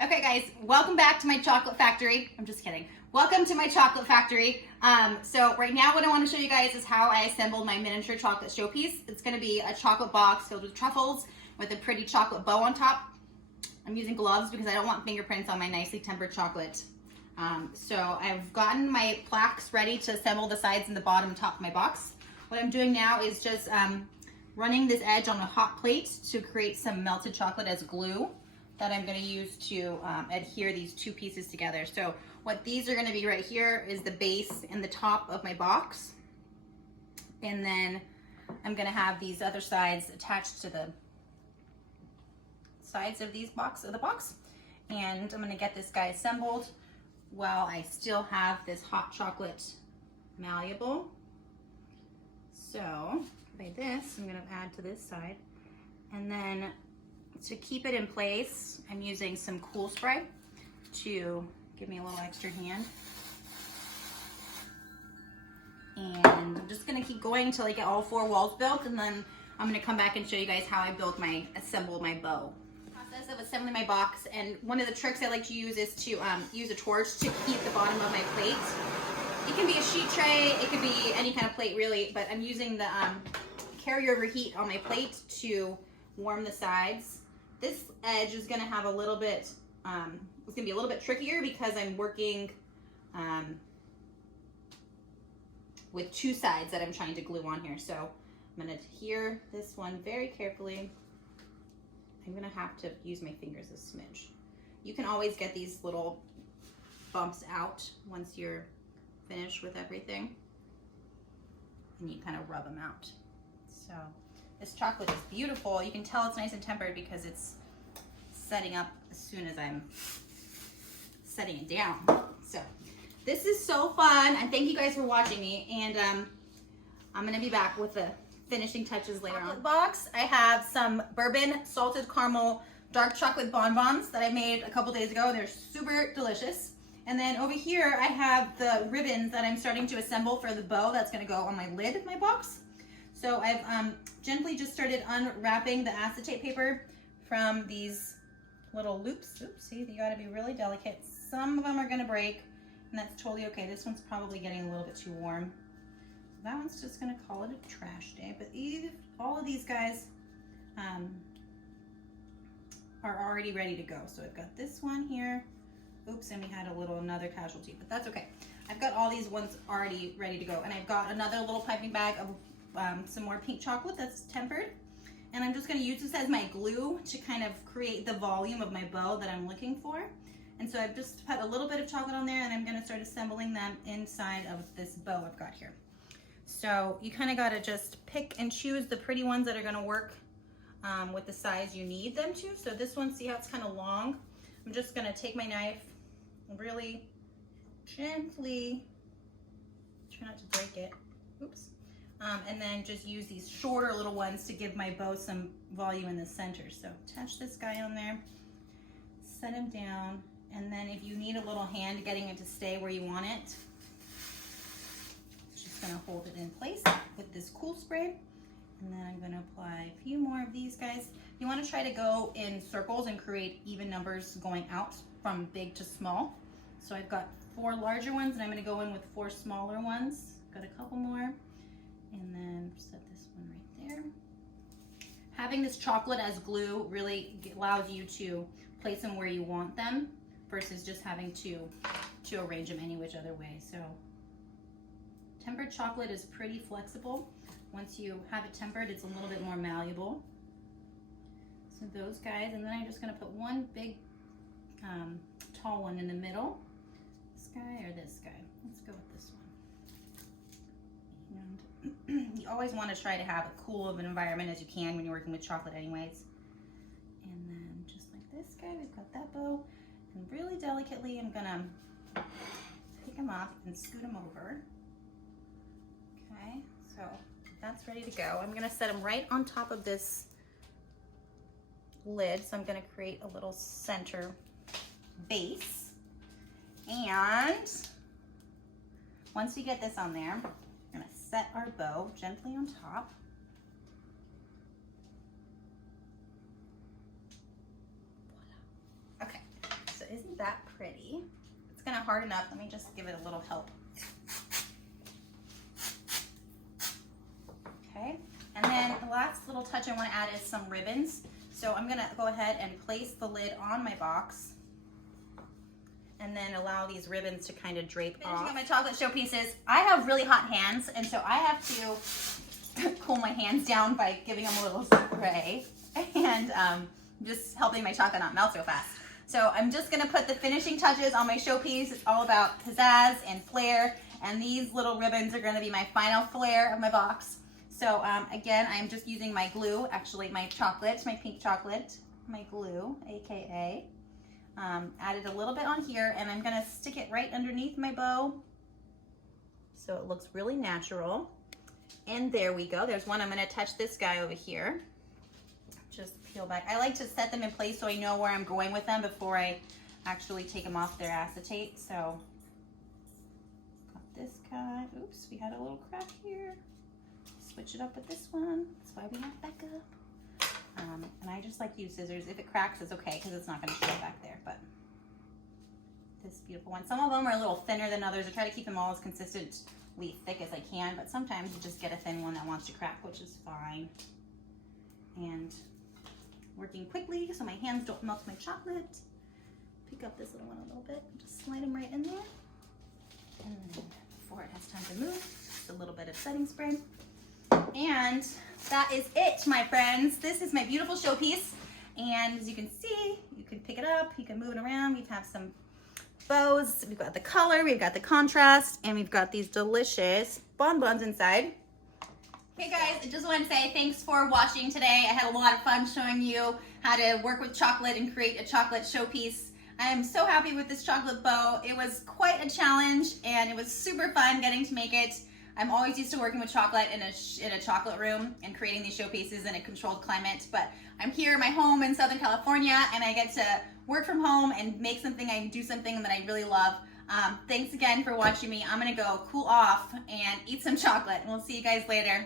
Okay guys, welcome back to my chocolate factory. I'm just kidding. Welcome to my chocolate factory. So right now what I want to show you guys is how I assembled my miniature chocolate showpiece. It's going to be a chocolate box filled with truffles with a pretty chocolate bow on top. I'm using gloves because I don't want fingerprints on my nicely tempered chocolate. So I've gotten my plaques ready to assemble the sides and the bottom and top of my box. What I'm doing now is just running this edge on a hot plate to create some melted chocolate as glue that I'm going to use to adhere these two pieces together. So what these are going to be right here is the base and the top of my box. And then I'm going to have these other sides attached to the sides of the box. And I'm going to get this guy assembled while I still have this hot chocolate malleable. So by this, I'm going to add to this side. And then to keep it in place, I'm using some cool spray to give me a little extra hand. And I'm just gonna keep going until I get all 4 walls built, and then I'm gonna come back and show you guys how I assemble my bow. Process of assembling my box, and one of the tricks I like to use is to use a torch to heat the bottom of my plate. It can be a sheet tray, it could be any kind of plate really, but I'm using the carryover heat on my plate to warm the sides. This edge is going to have a little bit, it's going to be a little bit trickier because I'm working with 2 sides that I'm trying to glue on here. So I'm going to adhere this one very carefully. I'm going to have to use my fingers a smidge. You can always get these little bumps out once you're finished with everything. And you kind of rub them out. So this chocolate is beautiful. You can tell it's nice and tempered because it's setting up as soon as I'm setting it down. So this is so fun, and thank you guys for watching me. And I'm gonna be back with the finishing touches later on. Box, I have some bourbon salted caramel dark chocolate bonbons that I made a couple days ago. They're super delicious. And then over here I have the ribbons that I'm starting to assemble for the bow that's gonna go on my lid of my box. So I've gently just started unwrapping the acetate paper from these little loops. Oops, see, you gotta be really delicate. Some of them are gonna break, and that's totally okay. This one's probably getting a little bit too warm. That one's just gonna call it a trash day, but all of these guys are already ready to go. So I've got this one here. Oops, and we had another casualty, but that's okay. I've got all these ones already ready to go, and I've got another little piping bag of some more pink chocolate that's tempered, and I'm just going to use this as my glue to kind of create the volume of my bow that I'm looking for. And so I've just put a little bit of chocolate on there, and I'm going to start assembling them inside of this bow I've got here. So you kind of got to just pick and choose the pretty ones that are going to work with the size you need them to. So this one, see how it's kind of long? I'm just going to take my knife and really gently, try not to break it, oops. And then just use these shorter little ones to give my bow some volume in the center. So attach this guy on there, set him down, and then if you need a little hand getting it to stay where you want it, just gonna hold it in place with this cool spray. And then I'm gonna apply a few more of these guys. You wanna try to go in circles and create even numbers going out from big to small. So I've got 4 larger ones, and I'm gonna go in with 4 smaller ones. Got a couple more. And then set this one right there. Having this chocolate as glue really allows you to place them where you want them versus just having to arrange them any which other way. So tempered chocolate is pretty flexible. Once you have it tempered, it's a little bit more malleable. So those guys, and then I'm just gonna put one big tall one in the middle. This guy or this guy? Let's go with this one. And you always want to try to have as cool of an environment as you can when you're working with chocolate anyways. And then just like this guy, we've got that bow. And really delicately, I'm gonna pick him up and scoot him over. Okay, so that's ready to go. I'm gonna set him right on top of this lid. So I'm gonna create a little center base. And once you get this on there, we're gonna set our bow gently on top. that pretty. It's gonna harden up. Let me just give it a little help. Okay, and then the last little touch I want to add is some ribbons. So I'm gonna go ahead and place the lid on my box and then allow these ribbons to kind of drape off. Finishing up my chocolate showpieces. I have really hot hands, and so I have to cool my hands down by giving them a little spray and just helping my chocolate not melt so fast. So I'm just gonna put the finishing touches on my showpiece. It's all about pizzazz and flair, and these little ribbons are gonna be my final flair of my box. So again, I'm just using my glue, actually my chocolate, my pink chocolate, my glue, AKA. Added a little bit on here, and I'm gonna stick it right underneath my bow so it looks really natural. And there we go. There's one. I'm gonna touch this guy over here. Just peel back. I like to set them in place so I know where I'm going with them before I actually take them off their acetate. So got this guy. Oops, we had a little crack here. Switch it up with this one. That's why we have backup. And I just like to use scissors. If it cracks, it's okay because it's not going to show back there. But this beautiful one. Some of them are a little thinner than others. I try to keep them all as consistently thick as I can, but sometimes you just get a thin one that wants to crack, which is fine. And working quickly so my hands don't melt my chocolate. Pick up this little one a little bit. Just slide them right in there. And then before it has time to move, just a little bit of setting spray. And that is it, my friends. This is my beautiful showpiece. And as you can see, you can pick it up, you can move it around. We have some bows. We've got the color, we've got the contrast, and we've got these delicious bonbons inside. Hey guys, I just want to say thanks for watching today. I had a lot of fun showing you how to work with chocolate and create a chocolate showpiece. I am so happy with this chocolate bow. It was quite a challenge, and it was super fun getting to make it. I'm always used to working with chocolate in a chocolate room and creating these showpieces in a controlled climate, but I'm here in my home in Southern California, and I get to work from home and make something, I do something that I really love. Thanks again for watching me. I'm gonna go cool off and eat some chocolate, and we'll see you guys later.